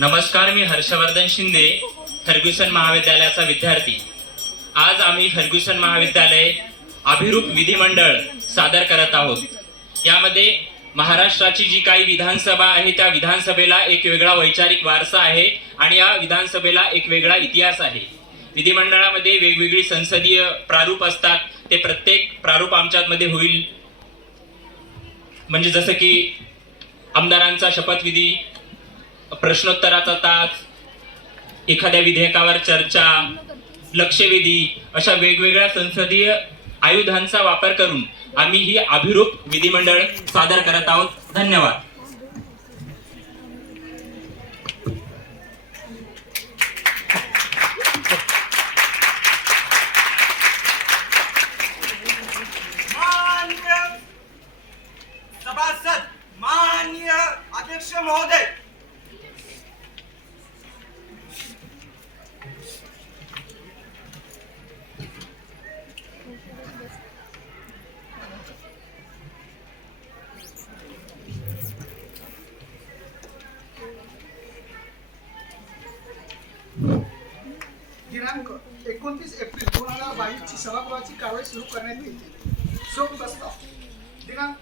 नमस्कार, मी हर्षवर्धन शिंदे, फर्ग्युसन महाविद्यालयाचा विद्यार्थी। आज आम्ही फर्ग्युसन महाविद्यालय अभिरूप विधिमंडळ सादर करत आहोत। यामध्ये महाराष्ट्राची जी काही विधानसभा आहे त्या विधानसभेला एक वेगळा वैचारिक वारसा आहे आणि या विधानसभेला एक वेगळा इतिहास आहे। विधिमंडळामध्ये वेगवेगळी संसदीय प्रारूप असतात, ते प्रत्येक प्रारूप आमच्यामध्ये होईल। म्हणजे जसं की आमदारांचा शपथविधी, प्रश्नोत्तराचा तास, एखाद्या विधेयकावर चर्चा, लक्षवेधी, अशा वेगवेगळ्या संसदीय आयुधांचा वापर करून आम्ही ही अभिरूप विधिमंडळ सादर करत आहोत। धन्यवाद। सभासद, माननीय अध्यक्ष महोदय, दिनांक 29 एप्रिल 2022 ची सभागृहाची कारवाई सुरू करण्यात येते। शोक प्रस्ताव दिनांक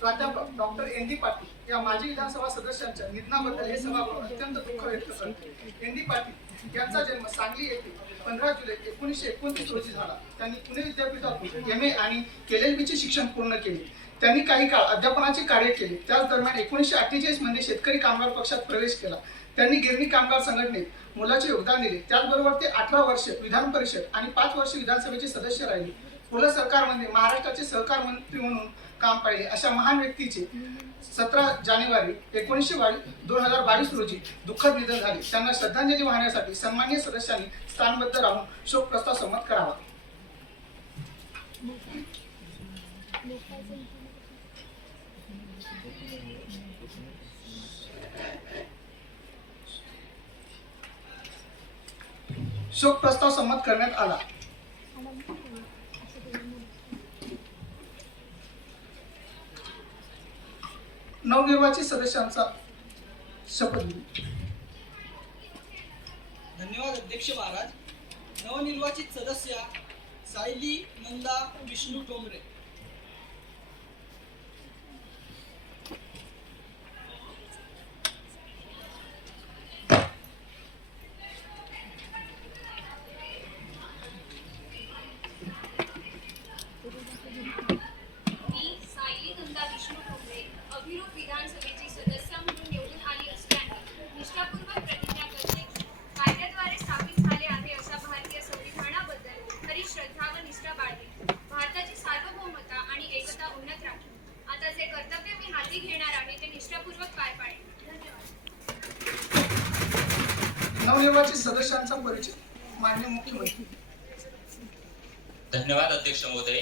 प्राध्यापक डॉक्टर एन डी पाटील या माजी विधानसभा सदस्यांच्या निधनाबद्दल हे सभागृह अत्यंत दुःख व्यक्त करते। एन डी पाटील यांचा जन्म सांगली येथे 15 जुलै 1929 रोजी झाला। त्यांनी पुणे विद्यापीठातून एम ए आणि LLB चे शिक्षण पूर्ण केले। त्यांनी काही काळ अध्यापनाचे कार्य केले। त्याच दरम्यान 1948 मध्ये शेतकरी कामगार पक्षात प्रवेश केला। त्यांनी गिरणी कामगार संघटनेत मोलाचे योगदान दिले। त्याचबरोबर ते 18 वर्ष विधान परिषद आणि 5 वर्ष विधानसभेचे सदस्य राहिले। पुढील सरकारमध्ये महाराष्ट्राचे सहकार मंत्री म्हणून काम पाहिले। अशा महान व्यक्तीचे 17 जानेवारी 2022 रोजी दुःखद निधन झाले। त्यांना श्रद्धांजली वाहण्यासाठी सन्माननीय सदस्यांनी स्थानबद्ध राहून शोक प्रस्ताव संमत करावा। शोक प्रस्ताव संमत करण्यात आला। नवनिर्वाचित सदस्यांचा शपथविधी। धन्यवाद अध्यक्ष महाराज। नवनिर्वाचित सदस्य सायली नंदा विष्णू ठोंबरे। अभिरूप विधानसभेची सदस्य म्हणून निवडून आली असल्याने निष्ठापूर्वक प्रतिज्ञा करते। कायद्याद्वारे स्थापित झाले आहे अशा भारतीय संविधानाबद्दल खरी श्रद्धा व निष्ठा बाळगेन। भारताची सार्वभौमता आणि एकता उन्नत राखीन। आता जे कर्तव्य मी हाती घेणार आहे ते निष्ठापूर्वक पार पाडेन। धन्यवाद। नवनिर्वाचित सदस्यांचा परिचय। माननीय मुख्यमंत्री। धन्यवाद अध्यक्ष महोदय।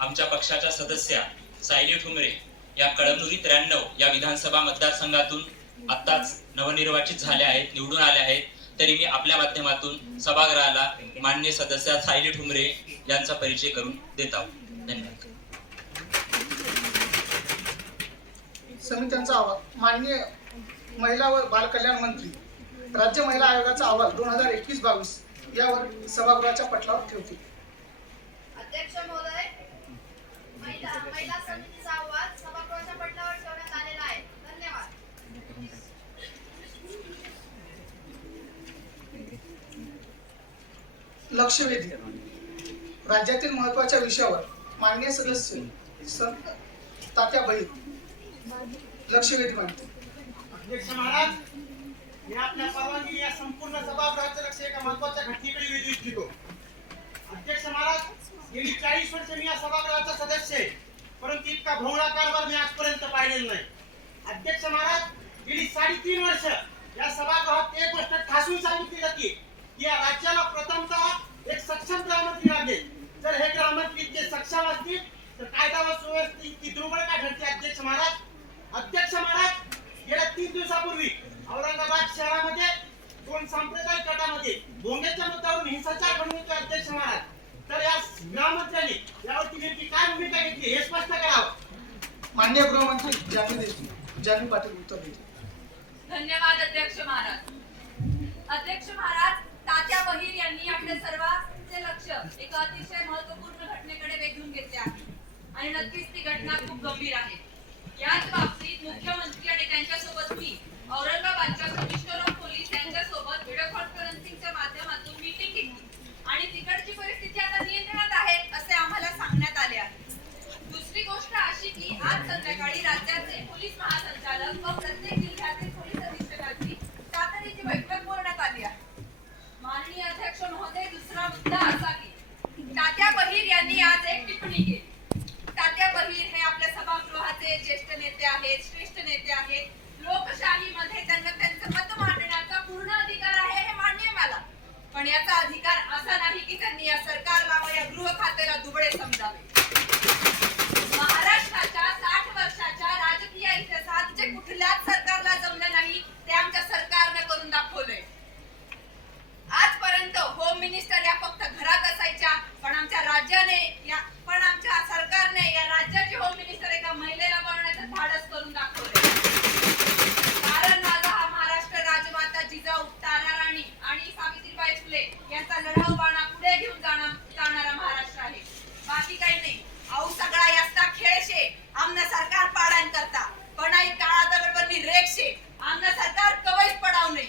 आमच्या पक्षाच्या सदस्या सायली ठुमरे या कळमनुरी 93 या विधानसभा मतदारसंघातून आत्ताच नवनिर्वाचित झाल्या आहेत, निवडून आल्या आहेत। तरी मी आपल्या माध्यमातून सभागृहाला माननीय सदस्य सायली ठुमरे यांचा परिचय करून देत आहोत। धन्यवाद। समित्यांचा अहवाल। माननीय महिला व बाल कल्याण मंत्री राज्य महिला आयोगाचा अहवाल 2021-22 यावर सभागृहाच्या पटलावर ठेवते। अध्यक्ष महोदय, महिला समितीचा अहवाल सभागृहाच्या पटलावर ठेवण्यात आलेला आहे। धन्यवाद। लक्षवेधी। राज्यातील महत्त्वाच्या विषयावर माननीय सदस्य तात्या बळी लक्षवेधी मांडते। अध्यक्ष महाराज, मी आपल्या परवानगीने या संपूर्ण सभागृहाचे लक्ष एका महत्त्वाच्या घटनेकडे वेधू इच्छितो। अध्यक्ष महाराज, गेली 40 वर्ष मी या सभागृहाचा सदस्य आहे, परंतु इतका भोंगळा कारभार मी आजपर्यंत पाहिलेला नाही। अध्यक्ष महाराज, गेली 3.5 वर्ष या सभागृहात एक गोष्ट ठासून सांगितली जाते की या राज्याला प्रथमतः एक सक्षम गृहमंत्री लागेल। जर हे गृहमंत्री इतके सक्षम असतील तर कायदा व सुव्यवस्था इतकी दुर्बळ का ठरते? अध्यक्ष महाराज, गेल्या 3 दिवसापूर्वी औरंगाबाद शहरामध्ये 2 सांप्रदायिक गटामध्ये भोंग्याच्या मुद्द्यावरून हिंसाचार घडून येतो। अध्यक्ष महाराज, तर या गृहमंत्र्यांनी यावरती नेमकी काय भूमिका घेतली हे स्पष्ट करावं। माननीय गृहमंत्री जानवी पाटील उत्तर देतील। धन्यवाद अध्यक्ष महाराज. अध्यक्ष महाराज, तात्या बहिर यांनी आपल्या सर्वांचे लक्ष एका अतिशय महत्त्वपूर्ण घटनेकडे वेधून घेतले आहे आणि नक्कीच ती घटना खूप गंभीर आहे. याच बाबतीत मुख्यमंत्री आणि त्यांच्यासोबत मी औरंगाबादच्या कमिशनर ऑफ पोलीस यांच्यासोबत व्हिडिओ कॉन्फरन्सिंगच्या माध्यमातून मीटिंग घेतली आणि तिकडची परिस्थिती आता नियंत्रणात आहे असे आम्हाला सांगण्यात आले आहे. दुसरी गोष्ट अशी की आज संध्याकाळी राज्याचे पोलीस महासंचालक व प्रत्येक जिल्ह्यातील पोलीस अधीक्षकांची तातडीची बैठक बोलवण्यात आली आहे. माननीय अध्यक्ष महोदय, दुसरा मुद्दा असा की तात्या बहिर यांनी आज एक टिप्पणी केली. तात्या बहिर हे आपल्या सभागृहाचे ज्येष्ठ नेते आहेत, श्रेष्ठ नेते आहेत. लोकशाहीमध्ये त्यांना त्यांचं मत मांडण्याचा पूर्ण अधिकार आहे हे मान्य मला, पण याचा अधिकार असा नाही की त्यांनी या सरकारला व या गृह खात्याला दुबळे समजावे. महाराष्ट्राच्या 60 वर्षाच्या राजकीय इतिहासात जे कुठल्याच सरकारला जमलं नाही ते आमच्या सरकारने करून दाखवलंय. आजपर्यंत होम मिनिस्टर या फक्त घरात असायच्या, पण आमच्या सरकारने या राज्याचे होम मिनिस्टर एका महिलेला बनवण्याचं धाडस करून दाखवले. कारण माझा हा महाराष्ट्र राजमाता जिजाऊ, तारा राणी आणि सावित्रीबाई फुले यांचा लढाऊ बाणा पुढे घेऊन जाणारा महाराष्ट्र आहे. बाकी काही नाही. अहो सगळा याचा खेळ शे आमना सरकार पाडायन करता, पण आई काळा दगडवरनी रेख शे आमना सरकार कवच पडाव नाही.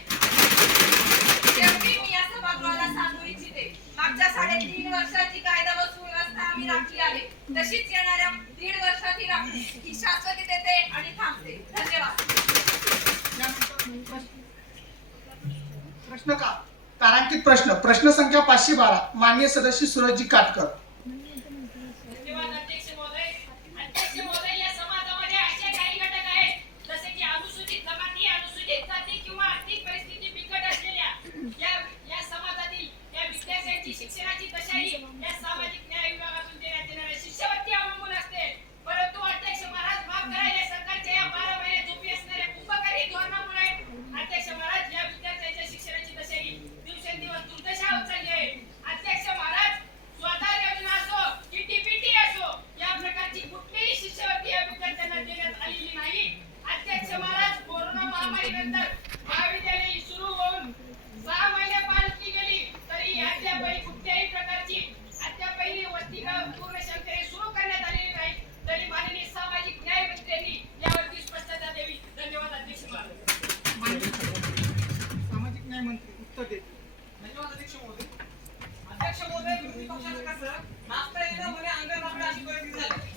शेवटी मी या सभागृहाला सांगू इच्छिते, मागच्या 3.5 वर्षाची कायदा व सुव्यवस्था आम्ही राखली आहे, तशीच येणाऱ्या 1.5 वर्षाची राखली ही शाश्वती देते आणि थांबते. धन्यवाद. प्रश्न का तारांकित प्रश्न संख्या 512 माननीय सदस्य सूरजजी काटकर. धन्यवाद अध्यक्ष महोदय. अध्यक्ष महोदय, या समाजामध्ये असे काही घटक आहेत जसे की अनुसूचित जमाती, अनुसूचित जाती किंवा आर्थिक परिस्थिती बिकट असलेल्या या समाजातील या विद्यार्थ्यांची शिक्षणाची दशाही या सामाजिक न्याय विभागातून देण्यात येणाऱ्या शिष्यवृत्ती अवलंबून असते. परंतु अध्यक्ष महाराज, माफ करा, या सरकारच्या या 12 महिने झोपी असणाऱ्या कुंभकारी धोरणामुळे अध्यक्ष महाराज या विद्यार्थ्यांच्या शिक्षणाची दशाही दिवसेंदिवस दुर्दशा होत चालली आहे. अध्यक्ष महाराज, स्वाधार योजना असो की टीपीटी असो, या प्रकारची कुठलीही शिष्यवृत्ती या विद्यार्थ्यांना देण्यात आलेली नाही. अध्यक्ष महाराज, कोरोना महामारीनंतर महाविद्यालय सुरू होऊन 6 महिने पालखी गेली तरी अद्यापही कुठल्याही प्रकारची अद्यापही वसतिगृह पूर्ण क्षमतेने सुरू करण्यात आलेली नाही. तरी माननीय सामाजिक न्याय मंत्र्यांनी यावरती स्पष्टता द्यावी. धन्यवाद अध्यक्ष महाराज. सामाजिक न्याय मंत्री उत्तर देतील. धन्यवाद अध्यक्ष महोदय. अध्यक्ष महोदय, विरोधी पक्षाचं कसं नाचता येणं म्हणे अंगण राखणं अशी परिस्थिती झाली.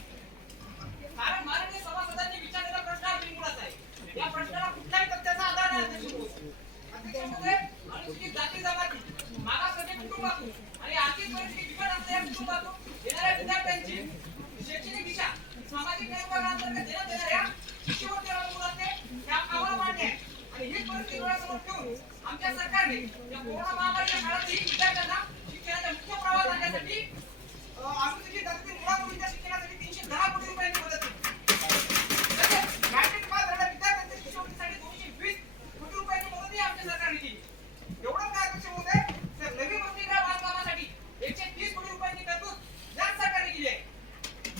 कारण माननीय सभासदांनी विचारलेला प्रश्न हा बिनबुडाचा आहे. या प्रश्नाला कुठल्याही तथ्याचा आधार नाही अध्यक्ष महोदय. अध्यक्ष महोदय, अनुसूचित जाती जमाती, मागासवर्गीय कुटुंबातून आणि आर्थिक परिस्थिती बिकट असलेल्या कुटुंबातून येणाऱ्या विद्यार्थ्यांची शैक्षणिक दिशा सामाजिक न्याय विभागाअंतर्गत देण्यात येणाऱ्या शिष्यवृत्तीवर अवलंबून असते. हे आम्हाला मान्य आहे आणि हीच परिस्थिती डोळ्यासमोर ठेवून आमच्या सरकारने या कोरोना महामारीच्या काळातही विद्यार्थ्यांना शिक्षणाच्या मुख्य प्रवाहात आणण्यासाठी अनुसूचित जातीतील मुलामुलींच्या शिक्षणासाठी 310 कोटी रुपयांची मदत केली. तसेच मॅट्रिक पास झालेल्या विद्यार्थ्यांच्या शिष्यवृत्तीसाठी 220 कोटी रुपयांची मदतही आमच्या सरकारने केली. एवढं काय अध्यक्ष महोदय, तर नवीन वसतिगृह बांधकामासाठी 130 कोटी रुपयांची तरतूद याच सरकारने केली आहे.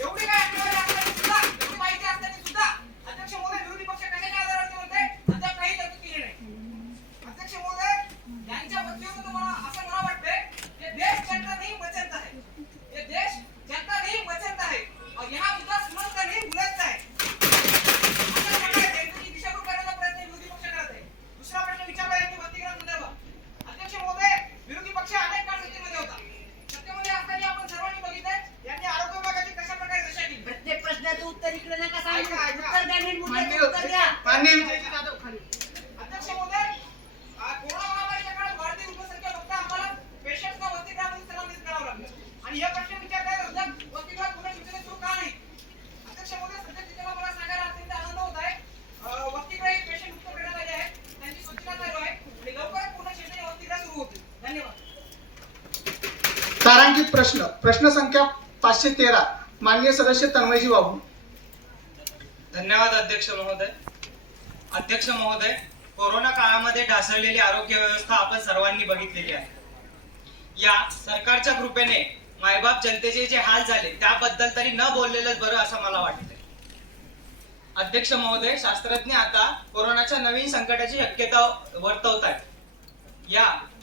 एवढी काय आकडेवारी असताना सुद्धा, एवढी माहिती असताना सुद्धा अध्यक्ष महोदय, विरोधी पक्ष कशाच्या आधाराने म्हणते अद्याप काही तरतूद केली नाही. अध्यक्ष महोदय, यांच्या वतीने तुम्हाला असं मला वाटतंय ये देश जनता नहीं बचत है, ये देश जनता नहीं बचत है और यहाँ मुद्दा समझता नहीं भूलता है. अशा प्रकारे जनतेची दिशाभूल करण्याचा प्रयत्न विरोधी पक्ष करत आहे. दुसरा प्रश्न विचारला यांनी वसतिगृह संदर्भात. अध्यक्ष महोदय, विरोधी पक्ष अनेक काळ सत्तेमध्ये होता. सत्तेमध्ये असताना आपण सर्वांनी बघितलंय यांनी आरोग्य विभागाची कशा प्रकारे दशा केली. प्रत्येक प्रश्नाचं उत्तर इकडे नका सांगू. ऐका, ऐका. उत्तर द्या, नीट मुद्द्याचं उत्तर द्या. माननीय विजयजी जाधव खाली. अध्यक्ष महोदय, कोरोना महामारीच्या काळात वाढती रुग्णसंख्या बघता आम्हाला पेशंट्सना वसतिगृहामध्ये स्थलांतरित करावं लागलं आणि हे प्रश्न विचारता येतात वसतिगृह पुन्हा शिक्षण सुरू का नाही. अध्यक्ष महोदय, सध्या तिथे मला सांगायला अत्यंत आनंद होत आहे. वसतिगृह पेशंट मुक्त करण्यात आले आहेत, त्यांची स्वच्छता चालू आहे आणि लवकरच पुन्हा शिक्षण वसतिगृह सुरू होतील. धन्यवाद. तारांकित प्रश्न संख्या 513 माननीय सदस्य तन्मयजी बाबू. धन्यवाद अध्यक्ष महोदय. अध्यक्ष महोदय, कोरोना काळामध्ये ढासळलेली आरोग्य व्यवस्था आपण सर्वांनी बघितलेली आहे. या सरकारच्या कृपेने मायबाप जनतेचे जे हाल झाले त्याबद्दल तरी न बोललेलंच बरं असं मला वाटतंय. अध्यक्ष महोदय, शास्त्रज्ञ आता कोरोनाच्या नवीन संकटाची शक्यता वर्तवत आहेत.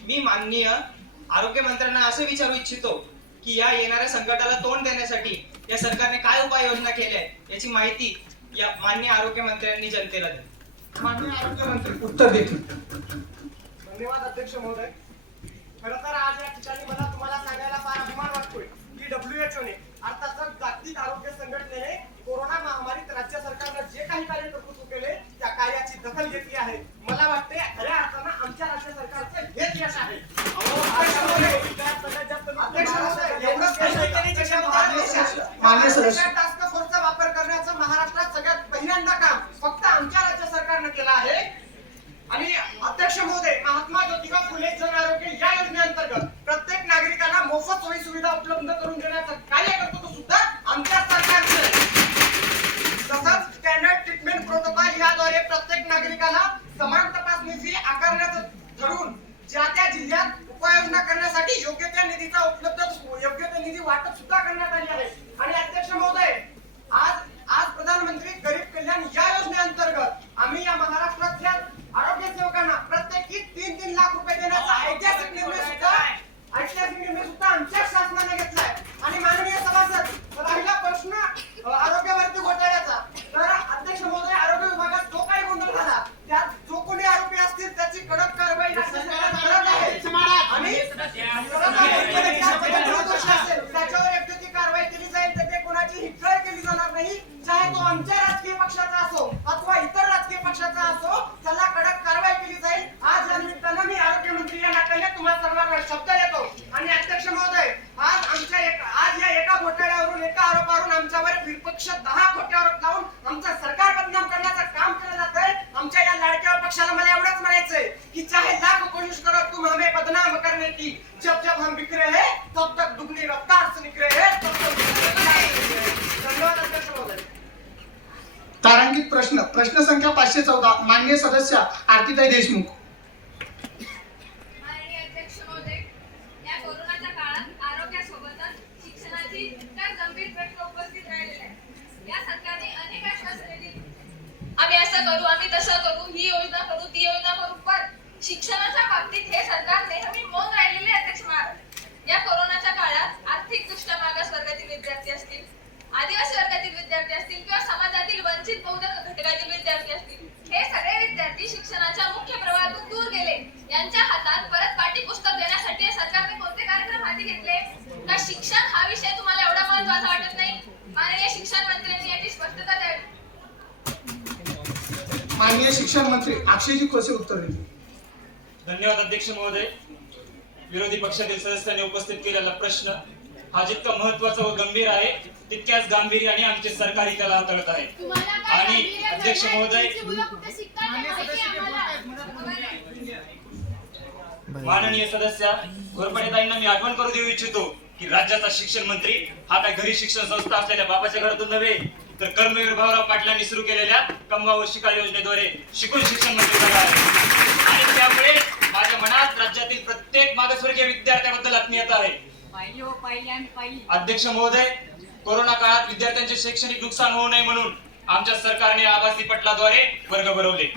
मी माननीय आरोग्य मंत्र्यांना असे विचारू इच्छितो की या येणाऱ्या संकटाला तोंड देण्यासाठी या सरकारने काय उपाययोजना केल्या आहेत याची माहिती या माननीय आरोग्य मंत्र्यांनी जनतेला द्यावी. माननीय आरोग्यमंत्री उत्तर देतील. धन्यवाद अध्यक्ष महोदय. खरं तर आज या ठिकाणी मला तुम्हाला सांगायला फार अभिमान वाटतोय की WHO ने अर्थातच जागतिक आरोग्य संघटनेने कोरोना महामारीत राज्य सरकारनं जे काही कार्य कर्तृत्व केले त्या कार्याची दखल घेतली आहे. मला वाटते खऱ्या अर्थानं आमच्या राज्य सरकारचं हेच यश आहे. अध्यक्ष महोदय, एवढंच नाही केले ज्याच्यामध्ये माननीय सदस्य. टास्क फोर्सचा वापर करण्याचं महाराष्ट्रात सगळ्यात पहिल्यांदा काम फक्त आमच्या राज्य सरकारनं केलं आहे. आणि अध्यक्ष महोदय, महात्मा ज्योतिबा फुले जन आरोग्य या योजनेअंतर्गत प्रत्येक नागरिकाला मोफत सोयी सुविधा उपलब्ध करून देण्याचं कार्य करतो सुद्धा आमच्या सरकारचं. तसंच स्टँडर्ड ट्रीटमेंट प्रोटोकॉल याद्वारे प्रत्येक नागरिकाला समान तपासणी फी आकारण्याचं ठरवून ज्या त्या जिल्ह्यात उपाययोजना करण्यासाठी योग्य त्या निधी वाटप सुद्धा करण्यात आली आहे. आणि अध्यक्ष महोदय, आज प्रधानमंत्री गरीब कल्याण या योजनेअंतर्गत आम्ही या महाराष्ट्रातल्या आरोग्य सेवकांना प्रत्येकी 3-3 लाख रुपये देण्याचा ऐतिहासिक निर्णय सुद्धा आमच्या शासनाने घेतलाय. आणि माननीय सभासद, राहिला प्रश्न आरोग्यवरती घोटाळ्याचा, तर अध्यक्ष महोदय, आरोग्य विभागात जो काही गोंधळ झाला त्यात जो कोणी आरोपी असतील त्याची कडक कारवाई करत आहे. आणि त्याच्यावर योग्य ती कारवाई केली जाईल. त्याचे कोणाची हिटकाळ केली जाणार नाही. चाहे तो आमच्या राजकीय पक्षाचा असो अथवा इतर राजकीय पक्षाचा असो, त्याला कडक कारवाई केली जाईल. आज या निमित्तानं मी आरोग्यमंत्री या नात्याने तुम्हाला सर्वांना शब्द देतो. आणि अध्यक्ष महोदय, आज या एका घोटाळ्यावरून, एका आरोपावरून आमच्यावर विपक्ष 10 खोटे आरोप लावून आमचं सरकार बदनाम करण्याचं काम केलं जात आहे. आमच्या या लाडक्या पक्षाला मला एवढंच म्हणायचंय की चाहे लाख कोशिश करो तुम हमें बदनाम करने की, जब जब हम बिखरे हैं तब तक दुगनी रफ्तार से निकले हैं. धन्यवाद अध्यक्ष महोदय. तारांकित प्रश्न संख्या 514 माननीय सदस्य आरतीताई देशमुख. माननीय अध्यक्ष महोदय, या कोरोनाच्या काळात आरोग्यासोबतच शिक्षणाची तर गंभीर प्रश्न उपस्थित राहिलेले आहेत. या सरकारने अनेक आश्वासने दिली, आम्ही असं करू, आम्ही तसं करू, ही योजना करू, ती योजना करू, पण शिक्षणाच्या बाबतीत हे सरकार नेहमी मौन राहिलेले. अध्यक्ष महाराज, या कोरोनाच्या काळात आर्थिकदृष्ट्या मागास वर्गातील विद्यार्थी असतील, आदिवासी वर्गातील विद्यार्थी असतील किंवा समाजातील वंचित बहुजन घटकातील विद्यार्थी असतील, हे सगळे विद्यार्थी शिक्षणाच्या मुख्य प्रवाहातून दूर गेले. यांच्या हातात परत पाठ्यपुस्तक देण्यासाठी सरकारने कोणते कार्यक्रम हाती घेतले? का शिक्षण हा विषय तुम्हाला एवढा महत्त्वाचा वाटत नाही? माननीय शिक्षण मंत्र्यांनी याची स्पष्टता द्यावी. माननीय शिक्षण मंत्री अक्षयजी खोसे उत्तर देतील. धन्यवाद अध्यक्ष महोदय. विरोधी पक्षातील सदस्यांनी उपस्थित केलेला प्रश्न हा जितका महत्वाचा व गंभीर आहे तितक्याच गांभीर्याने आमचे सरकारही त्याला हाताळत आहे. आणि अध्यक्ष महोदय, माननीय सदस्य घोरपडेताईंना मी आठवण करू देऊ इच्छितो की राज्याचा शिक्षण मंत्री हा काय घरी शिक्षण संस्था असलेल्या बापाच्या घरातून नव्हे, तर कर्मवीर भाऊराव पाटलांनी सुरू केलेल्या कमवा व शिका योजनेद्वारे शिकून शिक्षण मंत्री झाला आहे. आणि त्यामुळे माझ्या मनात राज्यातील प्रत्येक मागासवर्गीय विद्यार्थ्याबद्दल आत्मीयता आहे. अध्यक्ष महोदय, कोरोना काळात विद्यार्थ्यांचे शैक्षणिक नुकसान होऊ नये म्हणून आमच्या सरकारने आभासी पटलाद्वारे वर्ग भरवले.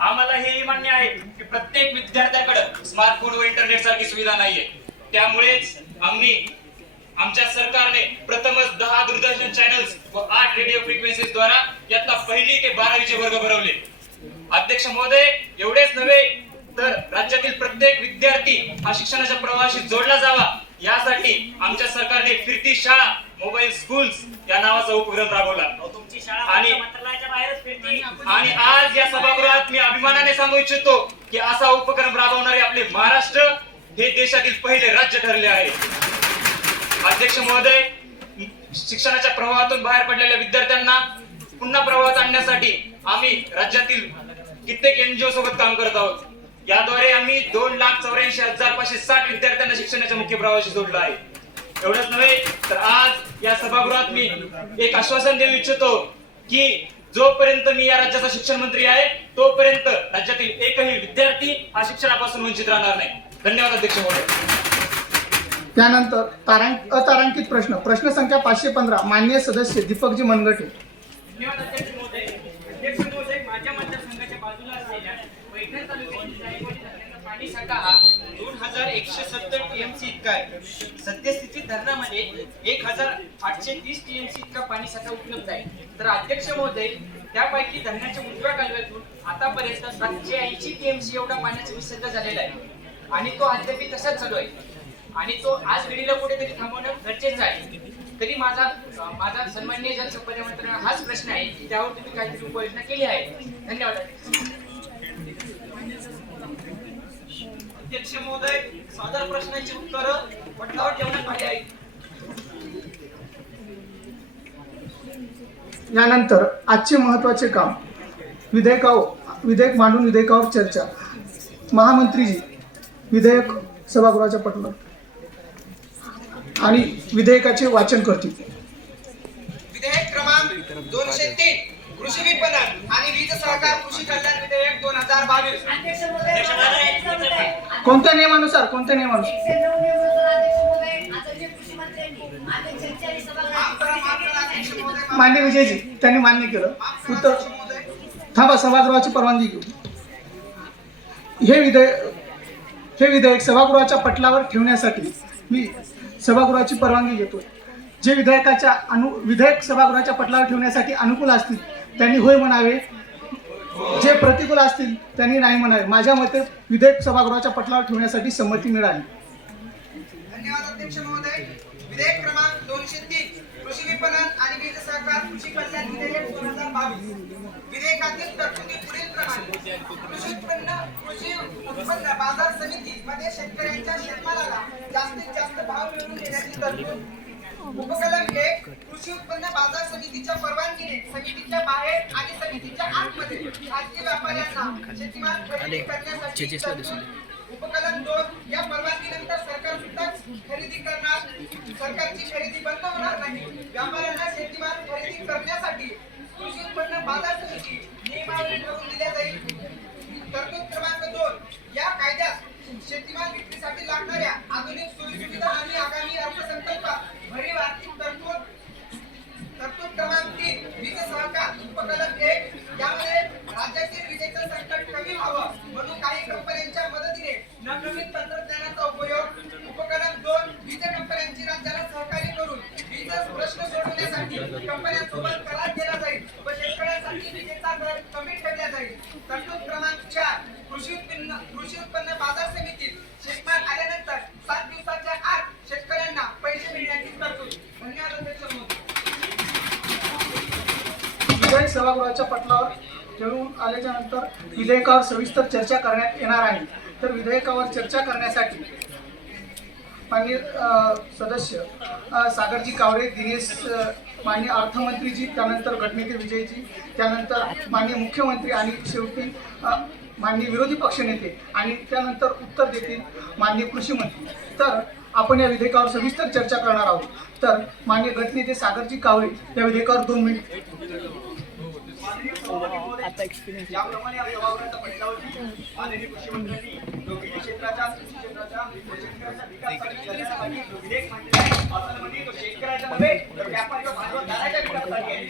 आम्हाला हेही मान्य आहे की प्रत्येक विद्यार्थ्याकडे स्मार्टफोन व इंटरनेट सारखी सुविधा नाहीये. त्यामुळेच आमच्या सरकारने प्रथमच 10 दूरदर्शन चॅनल्स व 8 रेडिओ फ्रिक्वेन्सीज द्वारा यातला 1ली ते 12वीचे वर्ग भरवले. अध्यक्ष महोदय, एवढेच नव्हे तर राज्यातील प्रत्येक विद्यार्थी हा शिक्षणाच्या प्रवाहाशी जोडला जावा यासाठी आमच्या सरकारने फिरती शाळा, मोबाईल स्कूल्स या नावाचा उपक्रम राबवला. आणि आज या सभागृहात मी अभिमानाने सांगू इच्छितो की असा उपक्रम राबवणारे आपले महाराष्ट्र हे देशातील पहिले राज्य ठरले आहे. अध्यक्ष महोदय, शिक्षणाच्या प्रवाहातून बाहेर पडलेल्या विद्यार्थ्यांना पुन्हा प्रवाहात आणण्यासाठी आम्ही राज्यातील कित्येक NGO सोबत काम करत आहोत. याद्वारे आम्ही 2,84,560 विद्यार्थ्यांना शिक्षणाच्या मुख्य प्रवाहाशी जोडला आहे. एवढंच नव्हे तर आज या सभागृहात मी एक आश्वासन देऊ इच्छितो की जोपर्यंत मी या राज्याचा शिक्षण मंत्री आहे तोपर्यंत राज्यातील एकही विद्यार्थी हा शिक्षणापासून वंचित राहणार नाही. धन्यवाद अध्यक्ष महोदय. त्यानंतर अतारांकित प्रश्न संख्या 515 माननीय सदस्य दीपकजी मनगटे. धन्यवाद अध्यक्ष महोदय. पाणीसाठा हा 2170 टीएमसी इतका आहे. सद्यस्थितीत धरणामध्ये 1830 टीएमसी इतका पाणीसाठा उपलब्ध आहे. तर अध्यक्ष महोदय, त्यापैकी धरणाच्या उजव्या कालव्यातून आतापर्यंत 780 टीएमसी एवढा पाण्याचा विसर्ग झालेला आहे आणि तो अद्याप तसाच चालू आहे आणि तो आज घडीला कुठेतरी थांबवणं गरजेचं आहे. तरी माझा सन्माननीय जलसंपदा मंत्र्यांना हाच प्रश्न आहे की त्यावर तुम्ही काहीतरी उपाययोजना केली आहे. धन्यवाद. अध्यक्ष महोदय, सादर प्रश्नांची उत्तरं पटलावर ठेवण्यात आली आहेत. यानंतर आजचे महत्त्वाचे काम विधेयक मांडून विधेयकावर चर्चा. महामंत्रीजी विधेयक सभागृहाच्या पटलावर आणि विधेयकाचे वाचन करतील. विधेयक क्रमांक 203 कृषी विपणन आणि वीज सहकार कृषी कल्याण विधेयक 2022. कोणत्या नियमानुसार मान्य विजयजी त्यांनी मान्य केलं. उत्तर थांबा, सभागृहाची परवानगी घेऊ. हे विधेयक सभागृहाच्या पटलावर ठेवण्यासाठी मी सभागृहाची परवानगी घेतो. जे विधेयक सभागृहाच्या पटलावर ठेवण्यासाठी अनुकूल असतील त्यांनी होय म्हणावे, जे प्रतिकूल असतील त्यांनी नाही म्हणावे. माझ्या मते विधेयक सभागृहाच्या पटलावर ठेवण्यासाठी संमती मिळाली. धन्यवाद अध्यक्ष महोदय. विधेयक क्रमांक 203 कृषी विपणन आणि वीज सहकार कृषी कल्याण विधेयक 2022. विधेयकातील तरतुदी पुढील प्रमाणे. कृषी उत्पन्न बाजार समिती मध्ये शेतकऱ्यांच्या शेतमालाला जास्तीत जास्त भाव मिळवून देण्याची तरतूद. उपकलम 1 कृषी उत्पन्न बाजार समितीच्या परवानगीने समितीच्या बाहेर आणि समितीच्या आतमध्ये खाजगी व्यापाऱ्यांना शेतीमाल खरेदी करण्यासाठी तरतूद. उपकलम 2 या परवानगीनंतर सरकार सुद्धा खरेदी करणार. सरकारची खरेदी बंद होणार नाही. व्यापाऱ्यांना शेतीमाल खरेदी करण्यासाठी कृषी उत्पन्न बाजार समिती नियमावली ठरवून दिल्या जाईल. तरतूद क्रमांक 2 या कायद्यात शेतीमाल विक्रीसाठी लागणाऱ्या आधुनिक सोयीसुविधा आणि आगामी अर्थसंकल्पात भरीव आर्थिक तरतूद. तरतूद क्रमांक 3 वीज सहकार उपकलम 1 यामध्ये राज्यातील विजेचं संकट कमी व्हावं म्हणून काही कंपन्यांच्या मदतीने नवनवीन तंत्रज्ञानाचा उपयोग. उपकलम 2 वीज कंपन्यांची राज्याला सहकार्य करून वीज प्रश्न सोडवण्यासाठी कंपन्यांसोबत करार केला जाईल व शेतकऱ्यांसाठी विजेचा दर कमी ठेवला जाईल. तरतूद क्रमांक 4 कृषी उत्पन्न बाजार समितीत शेतमाल आल्यानंतर 7 दिवसाच्या आत शेतकऱ्यांना पैसे मिळण्याची तरतूद. धन्यवाद अध्यक्ष महोदय. विधेयक सभागृहाच्या पटलावर ठेवून आल्याच्या नंतर विधेयकावर सविस्तर चर्चा करण्यात येणार आहे. तर विधेयकावर चर्चा करण्यासाठी माननीय सदस्य सागरजी कावरे, दिनेश, माननीय अर्थमंत्रीजी, त्यानंतर गटनेते विजयजी, त्यानंतर माननीय मुख्यमंत्री आणि शेवटी माननीय विरोधी पक्षनेते आणि त्यानंतर उत्तर देतील माननीय कृषी मंत्री. तर आपण या विधेयकावर सविस्तर चर्चा करणार आहोत. तर माननीय गटनेते सागरजी कावरे या विधेयकावर 2 मिनिट. याप्रमाणे या सभागृहाच्या पटलावरती माननीय कृषी मंत्र्यांनी दोघीही क्षेत्राच्या शेतकऱ्याच्या विकासासाठी करण्यासाठी विधेयक मांडले आहे. असं म्हणजे तो शेतकऱ्याच्या नव्हे तर व्यापारी व भांडवलदाराच्या विकासासाठी आहे.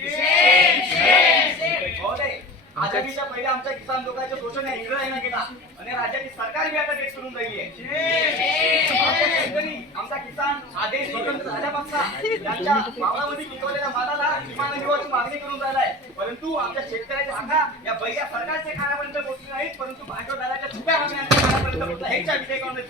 महोदय, आजादीच्या पहिले आमच्या किसान लोकांचे शोषण या इंग्रजांना केला आणि राज्याची सरकार बी आता देश करून राहिली आहे. आमचा किसान आदेश स्वतंत्र झाल्यापासून त्यांच्या मावळामध्ये पिकवलेल्या मालाला किमान हमीभावाची मागणी करून राहिलाय. परंतु आमच्या शेतकऱ्याच्या आंघा या पहिल्या सरकारच्या कानापर्यंत पोहोचली नाहीत, परंतु भांडवलदाराच्या छुप्या मागण्यांच्या कानापर्यंत पोहोचला. ह्याच्या विधेयकामध्ये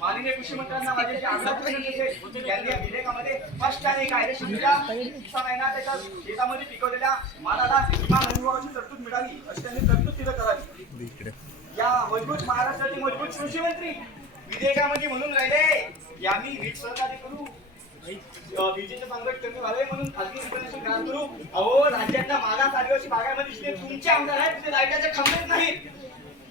माननीय कृषी मंत्र्यांना माझे जे आग्रह त्यांनी या विधेयकामध्ये स्पष्ट आणि कायदेशीररित्या किसानांना त्याच्या शेतामध्ये पिकवलेल्या मालाला किमान हमीभावाची तरतूद मिळावी अशी त्यांनी तरतूद तिथं करावी. या मजबूत महाराष्ट्राचे मजबूत कृषी मंत्री विधेयकामध्ये म्हणून राहिले की आम्ही वीज सहकार्य करू, विजेचे संकट कमी व्हावे म्हणून खाजगी वितरणाची काम करू. अहो, राज्यातल्या मागास आदिवासी भागामध्ये जिथे तुमचे आमदार आहेत तिथे लाईटाचे खंबेच नाहीत.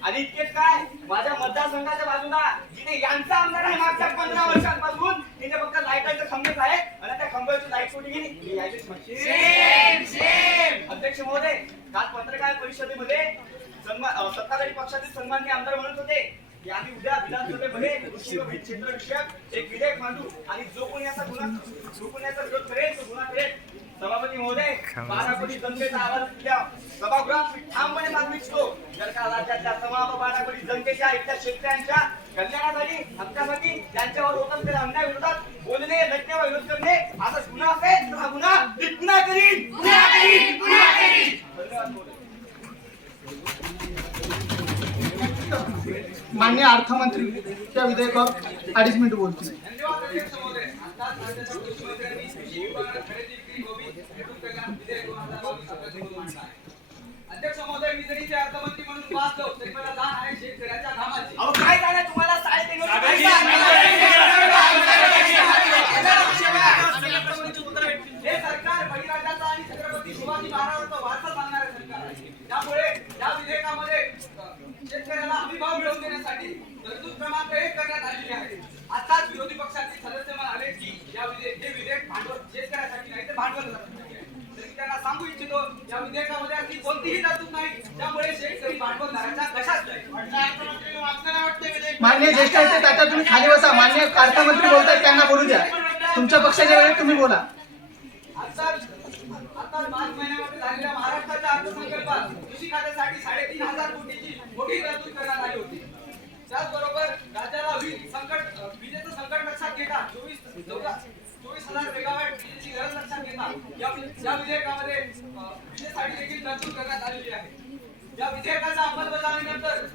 आणि इतकेच काय, माझ्या मतदारसंघाच्या बाजूला जिथे यांचा आमदार आहे मागच्या 15 वर्षांपासून तिथे फक्त लाईटाचे खंबेच आहेत आणि त्या खंब्याची लाईट कुठे गेली. अध्यक्ष महोदय, काल पत्रकार परिषदेमध्ये सत्ताधारी पक्षातील सन्माननीय आमदार म्हणत होते की आम्ही उद्या विधानसभेमध्ये कृषी व वीज क्षेत्र विषयक एक विधेयक मांडू आणि जो कोणी याचा विरोध करेल तो गुन्हा करेल. सभापती महोदय, 12 कोटी जनतेचा आवाज असलेल्या सभागृहात मी ठामपणे मागणी इच्छितो, जर का राज्यातल्या तमाम 12 कोटी जनतेच्या इथल्या शेतकऱ्यांच्या कल्याणासाठी, हक्कासाठी त्यांच्यावर होत असलेल्या अन्याय विरोधात बोलणे, लढणे व विरोध करणे असा गुन्हा असेल तर हा गुन्हा मी पुन्हा करीन. धन्यवाद महोदय. माननीय अर्थमंत्री त्या विधेयकावर 2.5 मिनिट बोलतील. धन्यवाद अध्यक्ष महोदय. आताच राज्याच्या कृषी मंत्र्यांनी कृषी विभागात खरेदी विक्री व वीज भेटून कल्याण विधेयक 2022 अभ्यासक्रम मांडला आहे. अध्यक्ष महोदय, मी जरी ते अर्थमंत्री म्हणून वाचतो तरी मला जाण आहे शेतकऱ्याच्या घामाची. अहो काय जाणे तुम्हाला 3.5 हे सरकार बळीराजाचा आणि छत्रपती शिवाजी महाराजांचा वारसा सांगणारे सरकार आहे. त्यामुळे या विधेयकामध्ये शेतकऱ्याला हमीभाव मिळवून देण्यासाठी तरतूद क्रमांक 1 करण्यात आलेली आहे. आताच विरोधी पक्षाचे सदस्य म्हणाले की हे विधेयक भांडवल शेतकऱ्यासाठी नाही तर भांडवलासाठी आहे. तर मी त्यांना सांगू इच्छितो, या विधेयकामध्ये अशी कोणतीही तरतूद नाही त्यामुळे शेतकरी भांडवलदाराच्या कशाच नाही. अर्थमंत्री वाचताना वाटते विधेयक. माननीय ज्येष्ठ नेते तात्या तुम्ही खाली बसा. माननीय अर्थमंत्री बोलतात त्यांना बोलू द्या. तुमच्या पक्षाच्या वेळेत तुम्ही बोला. आता मार्च महिन्यामध्ये झालेल्या महाराष्ट्राच्या अर्थसंकल्पात कृषी खात्यासाठी 3,500 कोटीची मोठी तरतूद करण्यात आली होती. त्याचबरोबर राज्याला विजेचं संकट लक्षात घेता 24,000 मेगावॅट विजेची गरज लक्षात घेता या विधेयकामध्ये विजेसाठी देखील तरतूद करण्यात आलेली आहे. या विधेयकाच्या अंमलबजावणीनंतर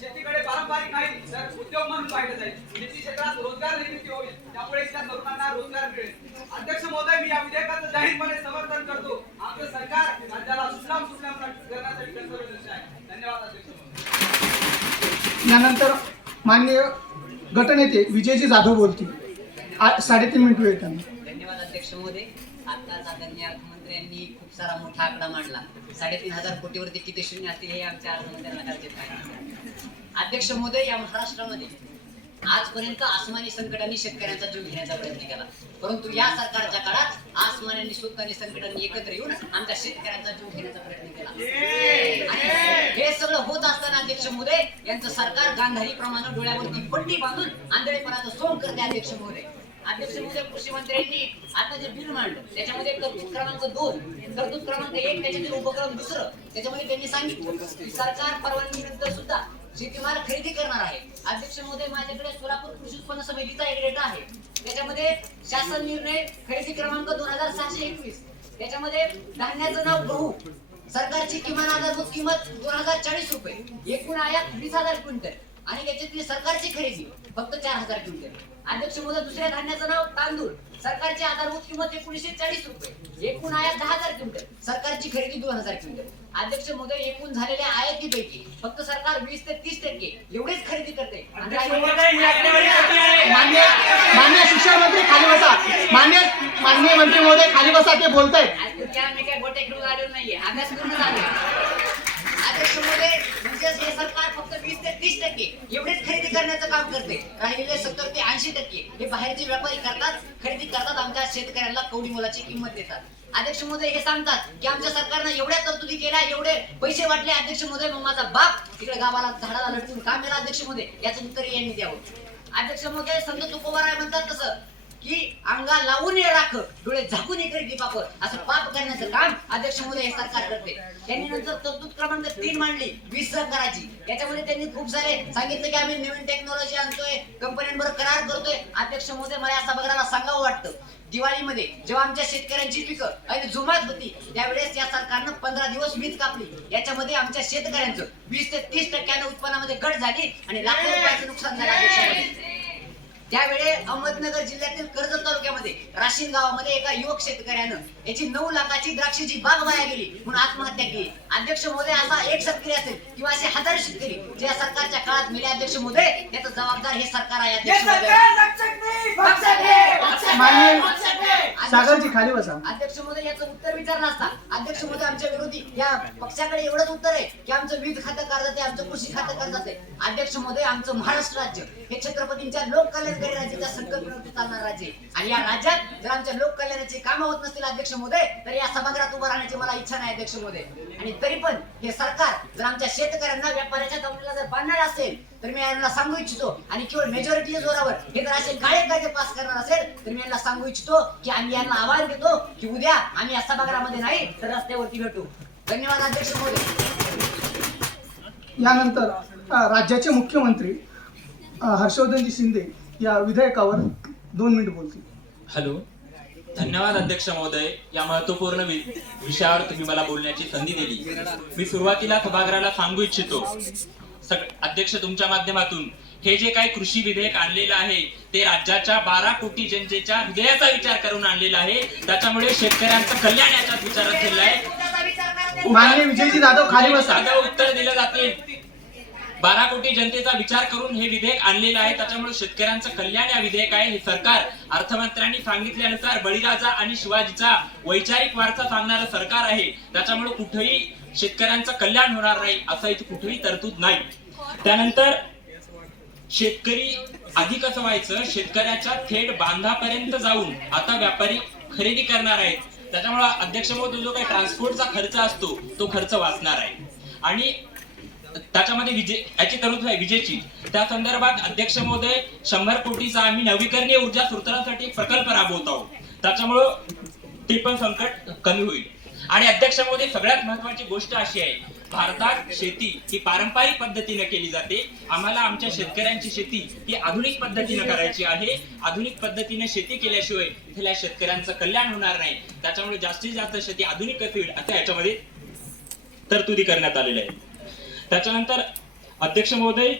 शेतीकडे पारंपरिक नाही तर उद्योग म्हणून पाहिलं जाईल. शेती क्षेत्रात रोजगार निर्मिती होईल, त्यामुळे इथल्या तरुणांना रोजगार मिळेल. अध्यक्ष महोदय, मी या विधेयकाचं जाहीरपणे समर्थन करतो. आमचं सरकार राज्याला सुजलाम करण्यासाठी कर्तव्यदक्ष आहे. धन्यवाद अध्यक्ष महोदय. यानंतर माननीय गटनेते विजयजी जाधव बोलतील. 3.5 मिनिट वेळ त्यांना. धन्यवाद अध्यक्ष महोदय. आत्ताच आदरणीय अर्थमंत्र्यांनी खूप सारा मोठा आकडा मांडला. 3,500 कोटीवरती किती शून्य असतील हे आमच्या अर्थमंत्र्यांना कळते नाही. अध्यक्ष महोदय, या महाराष्ट्रामध्ये आजपर्यंत आसमानी संकटांनी शेतकऱ्यांचा जीव घेण्याचा प्रयत्न केला, परंतु या सरकारच्या काळात आसमानी सुतानी संकटांनी एकत्र येऊन आमच्या शेतकऱ्यांचा जीव घेण्याचा प्रयत्न केला. आणि हे सगळं होत असताना अध्यक्ष महोदय यांचं सरकार गांधारी प्रमाणे डोळ्यावरती पट्टी बांधून आंधळेपणाचं सोंग करते. अध्यक्ष महोदय, कृषी मंत्र्यांनी आता जे बिल मांडलं त्याच्यामध्ये तरतूद क्रमांक 2, तरतूद क्रमांक 1 त्याच्यातील उपक्रम 2 त्याच्यामध्ये त्यांनी सांगितलं की सरकार परवानगी विरुद्ध सुद्धा शेतीमाल खरेदी करणार आहे. अध्यक्ष महोदय, माझ्याकडे सोलापूर कृषी उत्पन्न समितीचा एक डेटा आहे. त्याच्यामध्ये शासन निर्णय खरेदी क्रमांक 2621 त्याच्यामध्ये धान्याचं नाव गहू, सरकारची किमान आधारभूत किंमत 2040 रुपये, एकूण आयात 20,000 क्विंटल आणि त्याच्यातली सरकारची खरेदी फक्त 4,000 क्विंटल. अध्यक्ष महोदय, दुसऱ्या धान्याचं नाव तांदूळ, सरकारची आधारभूत किंमत 1940 रुपये, एकूण आयात 10,000 क्विंटल, सरकारची खरेदी 2,000 क्विंटल. अध्यक्ष महोदय, एकूण झालेल्या आयातीपैकी फक्त सरकार 20 ते 30% एवढेच खरेदी करते. माननीय शिक्षण मंत्री खाली बसा. माननीय मंत्री महोदय खाली बसा. ते बोलतायत. मी काय गोटे खेळून आलेलो नाहीये, अभ्यास करून आलो. अध्यक्ष महोदय, म्हणजे हे सरकार फक्त 20 ते 30% एवढेच खरेदी करण्याचं काम करते. राहिलेले 70 ते 80% हे बाहेरचे व्यापारी करतात, खरेदी करतात, आमच्या शेतकऱ्यांना कवडी मोलाची किंमत देतात. अध्यक्ष महोदय हे सांगतात की आमच्या सरकारनं एवढ्या तरतुदी केल्या, एवढे पैसे वाटले. अध्यक्ष महोदय, मग माझा बाप तिकडे गावाला झाडाला लटकून काम केला. अध्यक्ष महोदय, याचं उत्तर यांनी द्यावं. अध्यक्ष महोदय, संत तुकोबाराय म्हणतात तसं की अंगा लावून ये राख, डोळे झाकून ये खरेदी पाप, असं पाप करण्याचं काम अध्यक्ष महोदय हे सरकार करते. त्यांनी नंतर तरतूद क्रमांक 3 मांडली वीज सहकाराची. याच्यामध्ये त्यांनी खूप सारे सांगितलं की आम्ही नवीन टेक्नॉलॉजी आणतोय, कंपन्यांबरोबर करार करतोय. अध्यक्ष महोदय, मला या सभागृहाला सांगावं वाटतं, दिवाळीमध्ये जेव्हा आमच्या शेतकऱ्यांची पिकं आणि जुमात होती त्यावेळेस या सरकारनं 15 दिवस वीज कापली. याच्यामध्ये आमच्या शेतकऱ्यांचं 20 ते 30% उत्पन्नामध्ये घट झाली आणि लाखो रुपयाचं नुकसान झालं. अध्यक्ष महोदय, त्यावेळी अहमदनगर जिल्ह्यातील कर्जत तालुक्यामध्ये राशीन गावामध्ये एका युवक शेतकऱ्यानं याची 9 लाखाची द्राक्षाची बाग वाया गेली म्हणून आत्महत्या केली. अध्यक्ष महोदय, असा एक शेतकरी असेल किंवा असे 1000 शेतकरी जे या सरकारच्या काळात मेले. अध्यक्ष महोदय, त्याचं जबाबदार हे सरकार आहे. अध्यक्ष महोदय, सागरजी खाली बसा. अध्यक्ष महोदय, याचं उत्तर विचारलं असता. अध्यक्ष महोदय, आमच्या विरोधी या पक्षाकडे एवढंच उत्तर आहे की आमचं वीज खातं कर्जात आहे, आमचं कृषी खातं कर्जात आहे. अध्यक्ष महोदय, आमचं महाराष्ट्र राज्य हे छत्रपतींच्या लोककल्याणकारी राज्याच्या संकल्पनेवरती चालणार राज्य आहे आणि या राज्यात जर आमच्या लोककल्याणाची कामं होत नसतील अध्यक्ष महोदय तर या सभागृहात उभं राहण्याची मला इच्छा नाही. अध्यक्ष महोदय, आणि तरी पण हे सरकार जर आमच्या शेतकऱ्यांना व्यापाऱ्याच्या दमडीला जर बांधणार असेल तर मी यांना सांगू इच्छितो, आणि केवळ मेजॉरिटीच्या जोरावर हे जर असे काळे कायदे पास करणार असेल तर मी यांना सांगू इच्छितो की आम्ही यांना आवाहन देतो की उद्या आम्ही या सभागृहामध्ये नाही तर रस्त्यावरती भेटू. धन्यवाद अध्यक्ष महोदय. यानंतर राज्याचे मुख्यमंत्री हर्षवर्धनजी शिंदे या विधेयकावर 2 मिनिट बोलतील. हॅलो, धन्यवाद अध्यक्ष महोदय. या महत्वपूर्ण विषयावर तुम्ही मला बोलण्याची संधी दिली. मी सुरुवातीला सभागृहाला सांगू इच्छितो, अध्यक्ष तुमच्या माध्यमातून हे जे काही कृषी विधेयक आणलेलं आहे ते राज्याच्या 12 कोटी जनतेच्या हृदयाचा विचार करून आणलेलं आहे. त्याच्यामुळे शेतकऱ्यांचं कल्याण याच्यात विचारात ठेवलं आहे. माननीय विजयजी जाधव खाली बसा. साधं उत्तर दिलं जाते. 12 कोटी जनतेचा विचार करून हे विधेयक आणलेलं आहे. त्याच्यामुळे शेतकऱ्यांचं कल्याण या विधेयक आहे. हे सरकार अर्थमंत्र्यांनी सांगितल्यानुसार बळीराजा आणि शिवाजीचा वैचारिक वारसा सांगणारं सरकार आहे. त्याच्यामुळे कुठेही शेतकऱ्यांचं कल्याण होणार नाही असं इथे कुठेही तरतूद नाही. त्यानंतर शेतकरी आधी कसं व्हायचं, शेतकऱ्याच्या थेट बांधापर्यंत जाऊन आता व्यापारी खरेदी करणार आहेत. त्याच्यामुळे अध्यक्ष महोदय जो काही ट्रान्सपोर्टचा खर्च असतो तो खर्च वाचणार आहे. आणि त्याच्यामध्ये याची तरतूद आहे विजेची. त्या संदर्भात अध्यक्ष महोदय 100 कोटीचा आम्ही नवीकरणीय ऊर्जा स्रोतांसाठी प्रकल्प राबवत आहोत. त्याच्यामुळं ते पण संकट कमी होईल. आणि अध्यक्ष महोदय सगळ्यात महत्वाची गोष्ट अशी आहे, भारतात शेती ही पारंपरिक पद्धतीने केली जाते. आम्हाला आमच्या शेतकऱ्यांची शेती ही आधुनिक पद्धतीने करायची आहे. आधुनिक पद्धतीने शेती केल्याशिवाय इथल्या शेतकऱ्यांचं कल्याण होणार नाही. त्याच्यामुळे जास्तीत जास्त शेती आधुनिक कशी होईल असं याच्यामध्ये तरतुदी करण्यात आलेल्या आहेत. त्याच्यानंतर अध्यक्ष महोदय,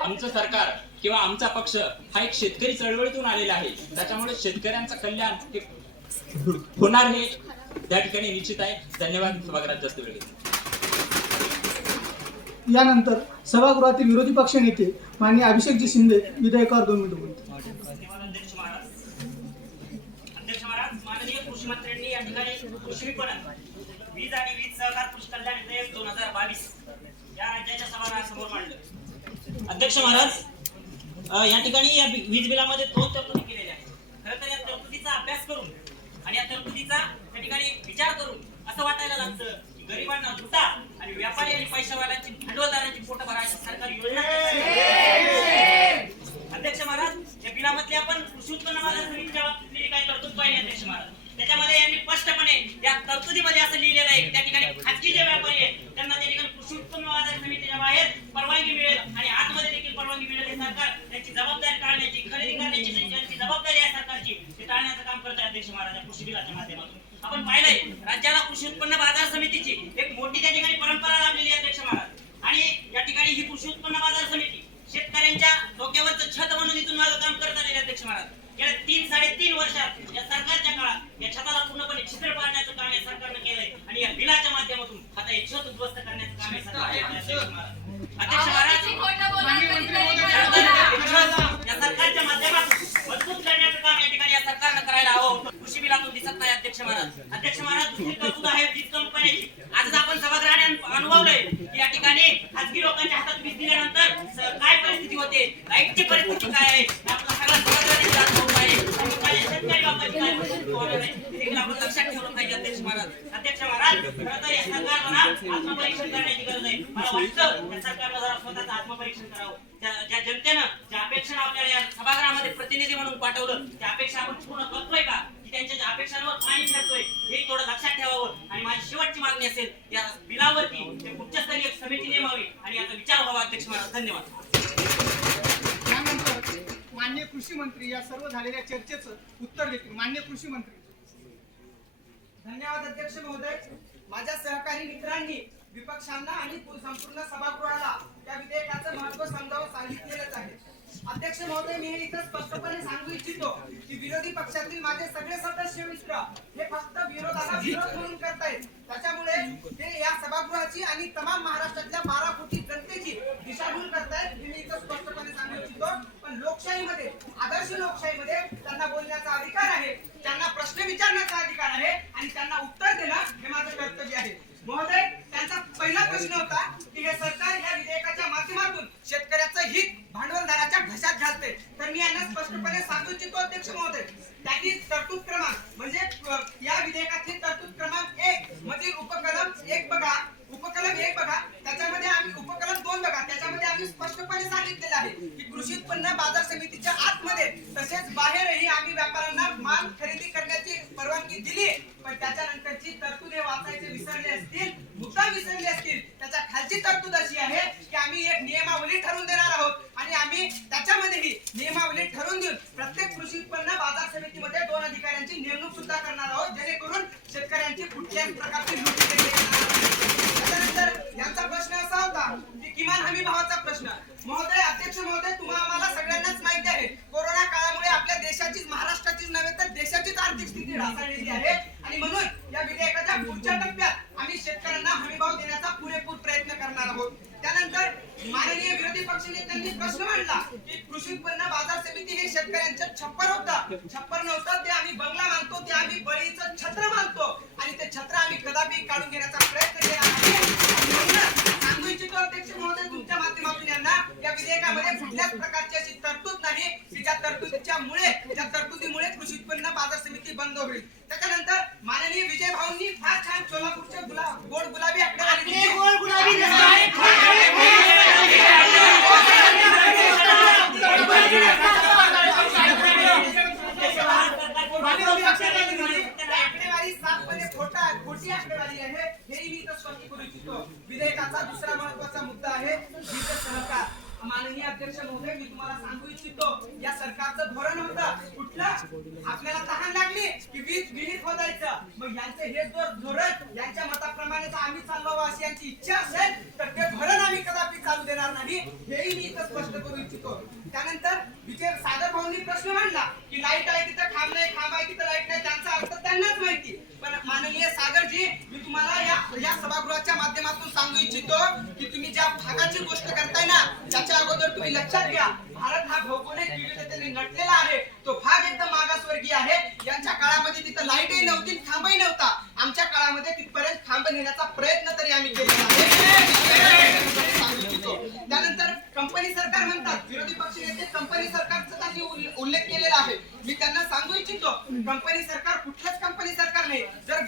आमचं सरकार किंवा आमचा पक्ष हा एक शेतकरी चळवळीतून आलेला आहे. त्याच्यामुळे शेतकऱ्यांचं कल्याण हे होणार हे त्या ठिकाणी निश्चित आहे. धन्यवाद. सभागृहात जास्त वेळ घेतला. यानंतर सभागृहातील विरोधी पक्ष नेते माननीय अभिषेकजी शिंदे विधेयकावर 2 मिनिट बोलतील. अध्यक्ष महाराज, माननीय कृषी मंत्र्यांनी या ठिकाणी कृषी विपणन, वीज आणि वीज सहकार कृषी कल्याण विधेयक 2022 या राज्याच्या सभागृहासमोर मांडलं. अध्यक्ष महाराज, या ठिकाणी या वीज बिलामध्ये 2 तरतुदी केलेल्या आहेत. खरं तर या तरतुदीचा अभ्यास करून आणि या तरतुदीचा त्या ठिकाणी विचार करून असं वाटायला लागतं की गरिबांना लुटा आणि व्यापारी आणि पैशावाल्यांची भांडवलदारांची पोट भरायची सरकारी योजना. अध्यक्ष महाराज, या बिलामध्ये आपण कृषी उत्पन्न बाजार समितीच्या बाबतीतली काही तरतूद पाहिली. अध्यक्ष महाराज, त्याच्यामध्ये यांनी स्पष्टपणे या तरतुदीमध्ये असं लिहिलेलं आहे, त्या ठिकाणी खाजगी जे व्यापारी आहेत त्यांना त्या ठिकाणी कृषी उत्पन्न बाजार समितीच्या बाहेर परवानगी मिळेल आणि आतमध्ये देखील परवानगी मिळेल. हे सरकार त्यांची जबाबदारी टाळण्याची, खरेदी करण्याची ज्यांची जबाबदारी आहे सरकारची ते टाळण्याचं काम करत आहे. अध्यक्ष महाराज, या कृषी बिलाच्या माध्यमातून आपण पाहिलंय राज्याला कृषी उत्पन्न बाजार समितीची एक मोठी त्या ठिकाणी परंपरा लाभलेली आहे. अध्यक्ष महाराज, आणि या ठिकाणी ही कृषी उत्पन्न बाजार समिती शेतकऱ्यांच्या डोक्यावरचं छत म्हणून इथून मागं काम करत आलेले. अध्यक्ष महाराज, गेल्या 3-3.5 वर्षात या सरकारच्या काळात या छताला पूर्णपणे छिद्र पाडण्याचं काम या सरकारनं केलंय आणि या बिलाच्या माध्यमातून आता हे छत उद्ध्वस्त करण्याचं काम हे सरकार करत आहे. अध्यक्ष महाराज, या सरकारच्या माध्यमातून मजबूत करण्याचं काम या ठिकाणी या सरकारनं करायला हवं होतं. कृषी बिलातून दिसत नाही. अध्यक्ष महाराज, दुसरी तरतूद आहे वीज कंपन्याची. आजच आपण सभागृहाने अनुभवलंय की या ठिकाणी खाजगी लोकांच्या हातात वीज दिल्यानंतर काय परिस्थिती होते, लाईटची परिस्थिती काय आहे, आपला सगळा सभागृहाने अनुभव आहे. शेतकरी लोकांची काय परिस्थिती होणार आहे हे आपण लक्षात ठेवलं पाहिजे. अध्यक्ष महाराज, खरं तर या सरकारला आत्मपरीक्षण करण्याची गरज आहे. मला वाटतं या सरकारला जरा स्वतःचं आत्मपरीक्षण करावं. ज्या जनतेनं ज्या अपेक्षा आपल्याला या सभागृहामध्ये प्रतिनिधी म्हणून पाठवलं त्या अपेक्षा आपण पूर्ण करतोय का, की त्यांच्या ज्या अपेक्षांवर पाणी फिरतोय हे थोडं लक्षात ठेवावं. आणि माझी शेवटची मागणी असेल या बिलावरती उच्चस्तरीय समिती नेमावी आणि याचा विचार व्हावा. अध्यक्ष महाराज, धन्यवाद. यानंतर माननीय कृषी मंत्री या सर्व झालेल्या चर्चेचं उत्तर देतील. माननीय कृषी मंत्री. धन्यवाद अध्यक्ष महोदय. माझ्या सहकारी मित्रांनी विपक्षांना आणि संपूर्ण सभागृहाला या विधेयकाचं महत्त्व समजावून सांगितलेलंच आहे. अध्यक्ष महोदय, मी हे इथं स्पष्टपणे सांगू इच्छितो की विरोधी पक्षातील माझे सगळे सदस्य मित्र हे फक्त विरोधाला विरोध म्हणून करतायत. त्याच्यामुळे ते या सभागृहाची आणि तमाम महाराष्ट्रातल्या 12 कोटी जनतेची दिशाभूल करतायत. मी इथं स्पष्टपणे सांगू इच्छितो. पण लोकशाहीमध्ये, आदर्श लोकशाहीमध्ये त्यांना बोलण्याचा अधिकार आहे, त्यांना प्रश्न विचारण्याचा अधिकार आहे आणि त्यांना उत्तर देणं हे माझं कर्तव्य आहे. महोदय, त्यांचा पहिला प्रश्न होता की हे सरकार या विधेयकाच्या माध्यमातून शेतकऱ्याचं हित भांडवलदाराच्या घशात घालते. तर मी यांना स्पष्टपणे सांगू इच्छितो अध्यक्ष महोदय, त्यांनी तरतूद क्रमांक म्हणजे या विधेयकातली तरतूद क्रमांक 1 उत्पन्न बाजार समितीमध्ये 2 अधिकाऱ्यांची नेमणूक सुद्धा करणार आहोत, जेणेकरून शेतकऱ्यांची कुठल्याच प्रकारची लूट केली जाणार नाही. त्याच्यानंतर यांचा प्रश्न असा होता की किमान हमी भावाचा प्रश्न. महोदय, अध्यक्ष महोदय, तुम्हा आम्हाला सगळ्यांनाच माहिती आहे, कोरोना काळामुळे आपल्या देशाचीच, महाराष्ट्राचीच नव्हे तर देशाचीच आर्थिक स्थिती ढासळलेली आहे आणि म्हणून या विधेयकाच्या पुढच्या टप्प्यात आम्ही शेतकऱ्यांना हमीभाव देण्याचा पुरेपूर प्रयत्न करणार आहोत. त्यानंतर माननीय विरोधी पक्षनेत्यांनी प्रश्न मांडला की कृषी उत्पन्न बाजार समिती हे शेतकऱ्यांचं छप्पर होतं. छप्पर नव्हतं, ते आम्ही बंगला मानतो, ते आम्ही बळीचं छत्र मानतो आणि ते छत्र आम्ही कदापि काढून घेण्याचा प्रयत्न केला आहे. म्हणून सांगू इच्छितो अध्यक्ष महोदय, तुमच्या माध्यमातून यांना या विधेयकामध्ये कुठल्याच प्रकारची अशी तरतूद नाही की ज्या तरतुदीमुळे कृषी उत्पन्न बाजार समिती बंद होईल. त्याच्यानंतर माननीय विजय भाऊंनी फार छान सोलापूरचे गोड गुलाबी आकडेवारी दिली. आकडेवारी सातपणे खोटी आकडेवारी आहे, हेही मी इथं स्पष्ट करू इच्छितो. विधेयकाचा दुसरा महत्त्वाचा मुद्दा आहे वीज सरकार. माननीय अध्यक्ष महोदय, मी तुम्हाला सांगू इच्छितो, या सरकारचं धोरण होतं कुठलं, आपल्याला तहान लागली की वीज विहिरीत खोदायचं. मग यांचं हे धोरण यांच्या मताप्रमाणेच आम्ही चालवावं अशी यांची इच्छा असेल तर ते धोरण आम्ही कदापि चालू देणार नाही, हेही मी इथं स्पष्ट करू इच्छितो. त्यानंतर विजय सागर भाऊंनी प्रश्न मांडला की लाईट आहे तिथं खांब नाही, खांब आहे तिथं लाईट नाही, त्यांचा अर्थ त्यांनाच माहिती. पण माननीय सागरजी, मी तुम्हाला या सभागृहाच्या माध्यमातून सांगू इच्छितो की तुम्ही ज्या भागाची गोष्ट करताय ना, त्याच्या अगोदर तुम्ही लक्षात घ्या, भारत हा भौगोलिक विविधतेने नटलेला आहे. तो भाग एकदम मागासवर्गीय आहे. यांच्या काळामध्ये तिथं लाईटही नव्हती, खांबही नव्हता. आमच्या काळामध्ये तिथपर्यंत खांब नेण्याचा प्रयत्न तरी आम्ही केलेला आहे. सांगू इच्छितो. त्यानंतर कंपनी सरकार म्हणतात, विरोधी पक्ष नेते कंपनी सरकारचा त्यांनी उल्लेख केलेला आहे. मी त्यांना सांगू इच्छितो, कंपनी सरकार कुठलंच कंपनी सरकार नाही. जर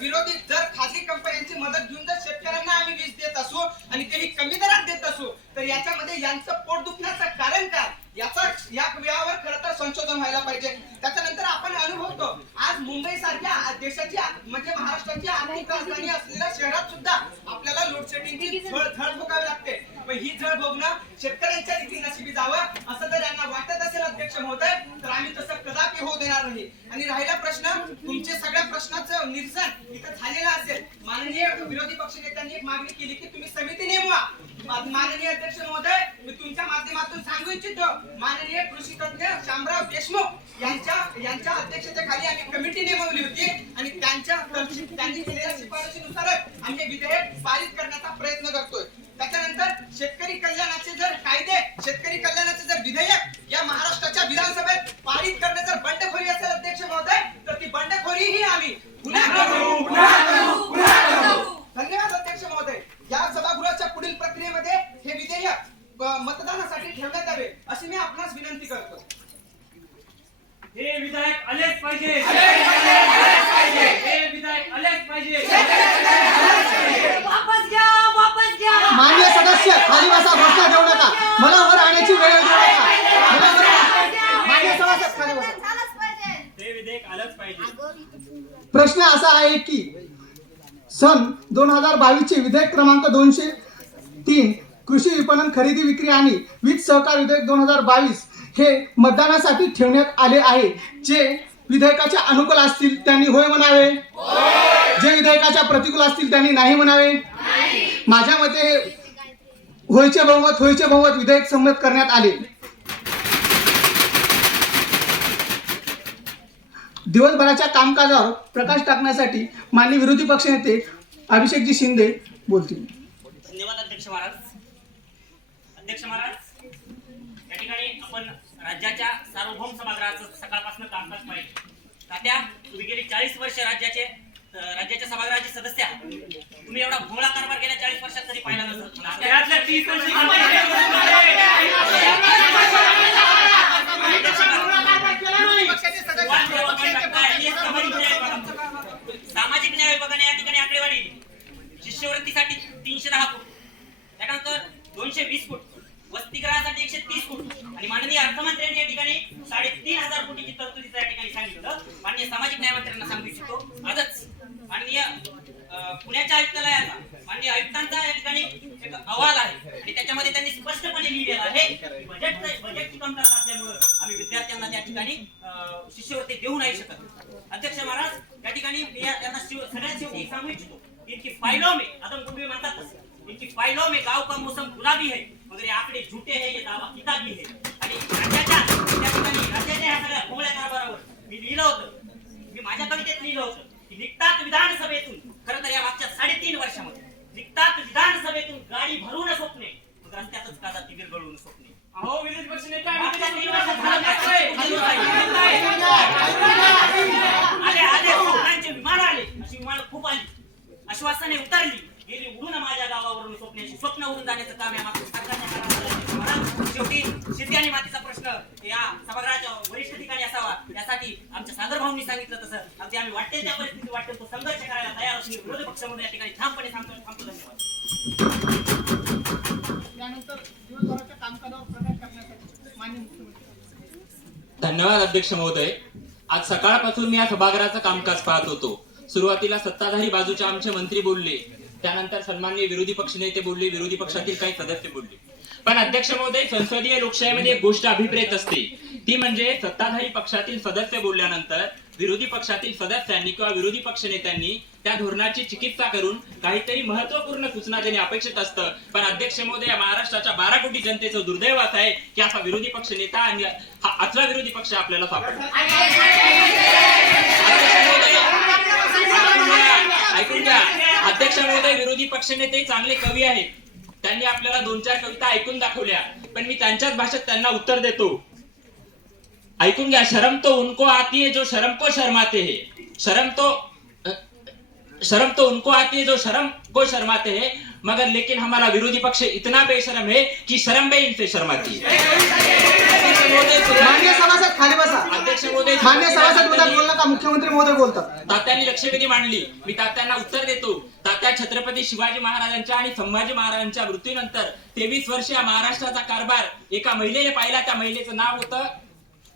खाजगी कंपन्यांची मदत घेऊन जर शेतकऱ्यांना आम्ही वीज देत असू आणि तेही कमी दरात देत असू तर याच्यामध्ये यांचं पोट दुखण्याचं कारण काय, यावर खरं तर संशोधन व्हायला पाहिजे. त्याच्यानंतर आपण अनुभवतो, आज मुंबई सारख्या देशाची म्हणजे महाराष्ट्राची आर्थिक राजधानी असलेल्या शहरात सुद्धा आपल्याला लोडशेडिंगची झळ भोगावी लागते. पण ही झळ भोगणं शेतकऱ्यांच्या देखील नशिबी जावं असं जर यांना वाटत असेल अध्यक्ष महोदय, तर आम्ही तसं कदापि होऊ देणार नाही. आणि राहिला प्रश्न, तुमचे सगळ्या प्रश्नाचं निरसन इथं झालेलं असेल. माननीय विरोधी पक्षनेत्यांनी एक मागणी केली की तुम्ही समिती नेमवा. माननीय अध्यक्ष महोदय, मी तुमच्या माध्यमातून सांगू इच्छितो, माननीय कृषी तज्ञ शामराव देशमुख यांच्या अध्यक्षतेखाली आम्ही कमिटी नेमवली होती आणि त्यांनी केलेल्या शिफारशीनुसारच आम्ही विधेयक पारित करण्याचा प्रयत्न करतोय. त्याच्यानंतर शेतकरी कल्याणाचे जर कायदे, शेतकरी कल्याणाचे जर विधेयक या महाराष्ट्राच्या विधानसभेत पारित करणे जर बंडखोरी असेल अध्यक्ष महोदय, तर ती बंडखोरीही आम्ही पुन्हा करू. धन्यवाद अध्यक्ष महोदय. या सभागृहाच्या पुढील प्रक्रियेमध्ये हे विधेयक मतदानासाठी ठेवण्यात यावे अशी मी आपणास विनंती करतो. हे विधायक आलेच पाहिजे, हे विधायक आलेच पाहिजे. माननीय सदस्य, खाली बसा, घोषणा देऊ नका, मला वर आणण्याची वेळ देऊ नका. माननीय सभासद, खाली बसा. हे विधेयक आलंच पाहिजे. प्रश्न असा आहे की सन 2022 चे विधेयक क्रमांक 203 कृषी विपणन खरेदी विक्री आणि वीज सहकार विधेयक 2022 हे मतदानासाठी ठेवण्यात आले आहे. जे विधेयकाच्या अनुकूल असतील त्यांनी होय म्हणावे, जे विधेयकाच्या प्रतिकूल असतील त्यांनी नाही म्हणावे. माझ्या मते होयचे बहुमत विधेयक संमत करण्यात आले. दिवसभराच्या कामकाजावर प्रकाश टाकण्यासाठी माननीय विरोधी पक्षनेते अभिषेकजी शिंदे बोलतील. धन्यवाद अध्यक्ष महाराज. अध्यक्ष महाराज, या ठिकाणी आपण राज्याच्या सार्वभौम सभागृहाचं सकाळपासून कामकाज पाहिजे. तात्या, तुम्ही गेली 40 वर्ष राज्याच्या सभागृहाचे सदस्य, तुम्ही एवढा भोळा कारभार गेल्या 40 वर्षात कधी पाहिला नसेल. त्यातल्या 30 वर्ष सामाजिक न्याय विभागाने या ठिकाणी आकडेवारी शिष्यवृत्तीसाठी 310 कोटी, त्यानंतर 220 कोटी, वसतिगृहासाठी 130 कोटी आणि माननीय अर्थमंत्र्यांनी या ठिकाणी 3,500 कोटीची तरतुदीचं या ठिकाणी सांगितलं. माननीय सामाजिक न्याय मंत्र्यांना सांगू इच्छितो, आजच माननीय पुण्याच्या आयुक्तालयाचा माननीय आयुक्तांचा या ठिकाणी एक अहवाल आहे आणि त्याच्यामध्ये त्यांनी स्पष्टपणे लिहिलेलं आहे बजेटची कमतरता असल्यामुळे आम्ही विद्यार्थ्यांना त्या ठिकाणी शिष्यवृत्ती देऊ नाही शकत. अध्यक्ष महाराज या ठिकाणी मी त्यांना सगळ्यात शेवटी सांगू इच्छितो, इनकी फाइलों में आदम कुंभी म्हणतात तसं, इनकी फाइलों में गांव का मौसम गुलाबी है मगर ये आंकड़े झूठे हैं, ये दावा किताबी है. आणि राज्याच्या त्या ठिकाणी राज्याच्या ह्या सगळ्या कोंबड्या कारभारावर मी लिहिलं होतं, मी माझ्या कवितेत लिहिलं होतं की निघतात विधानसभेतून, खरं तर या मागच्या 3.5 वर्षामध्ये निघतात विधानसभेतून गाडी भरून स्वप्ने मग रस्त्यातच कादा ती विरघळून स्वप्ने. अहो विरोधी पक्ष नेता मागच्या 3 वर्षात झालं काय? आले स्वप्नांचे विमान आले, अशी विमान खूप आली, आश्वासने उतरली, गेली उडून माझ्या गावावरून स्वप्नाची स्वप्न उडून जाण्याचं काम या मागच्या सरकारच्या काळात झालं. शेवटी शेती आणि मातीचा प्रश्न या सभागृहाच्या वरिष्ठ ठिकाणी असावा यासाठी आमच्या सागर भाऊंनी सांगितलं तसं अगदी आम्ही वाटेल त्या परिस्थिती वाटेल तो संघर्ष करायला तयार असून विरोधी पक्षामध्ये या ठिकाणी ठामपणे थांबतो. धन्यवाद. त्यानंतर दिवसभराच्या कामकाजावर प्रकाश टाकण्यासाठी माननीय मुख्यमंत्री. धन्यवाद अध्यक्ष महोदय. आज सकाळपासून मी या सभागृहाचं कामकाज पाहत होतो. सुरुवातीला सत्ताधारी बाजूचे आमचे मंत्री बोलले, त्यानंतर सन्माननीय विरोधी पक्ष नेते बोलले, विरोधी पक्षातील काही सदस्य बोलले. पण अध्यक्ष महोदय, संसदीय लोकशाहीमध्ये एक गोष्ट अभिप्रेत असते, ती म्हणजे सत्ताधारी पक्षातील सदस्य बोलल्यानंतर विरोधी पक्षातील सदस्यांनी किंवा विरोधी पक्ष नेत्यांनी त्या धोरणाची चिकित्सा करून काहीतरी महत्वपूर्ण सूचना देणे अपेक्षित असतं. पण अध्यक्ष महोदय, महाराष्ट्राच्या 12 कोटी जनतेचं दुर्दैव असं आहे की असा विरोधी पक्ष नेता आणि हा आजचा विरोधी पक्ष आपल्याला सापडला. ऐकून घ्या अध्यक्ष महोदय, विरोधी पक्ष नेते चांगले कवी आहेत, त्यांनी आपल्याला 2-4 कविता ऐकून दाखवल्या, पण मी त्यांच्याच भाषेत त्यांना उत्तर देतो. ऐकून घ्या. शर्म तो उनको आती है जो शर्म को शर्माते हैं, शर्म तो उनको आती है जो शर्म को शर्माते हैं, मगर लेकिन हमारा विरोधी पक्ष इतना बेशरम है कि शर्म भी इनसे शर्माती है. माननीय सभासद खाली बसा. अध्यक्ष महोदय, माननीय सभासद बोलतात, बोलला का मुख्यमंत्री महोदय बोलतात. तात्यांनी लक्षवेधी मांडली, मी तात्यांना उत्तर देतो. तात्या छत्रपती शिवाजी महाराजांच्या आणि संभाजी महाराजांच्या मृत्यूनंतर 23 वर्ष या महाराष्ट्राचा कारभार एका महिलेने पाहिला. त्या महिलेचं नाव होतं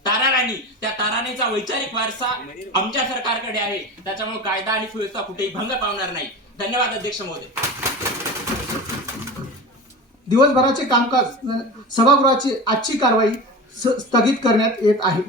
तारा राणी. त्या ताराणीचा वैचारिक वारसा आमच्या सरकारकडे आहे, त्याच्यामुळे कायदा आणि सुव्यवस्था कुठेही भंग पावणार नाही. धन्यवाद अध्यक्ष महोदय. दिवसभराचे कामकाज सभागृहाची आजची कारवाई स्थगित करण्यात येत आहे.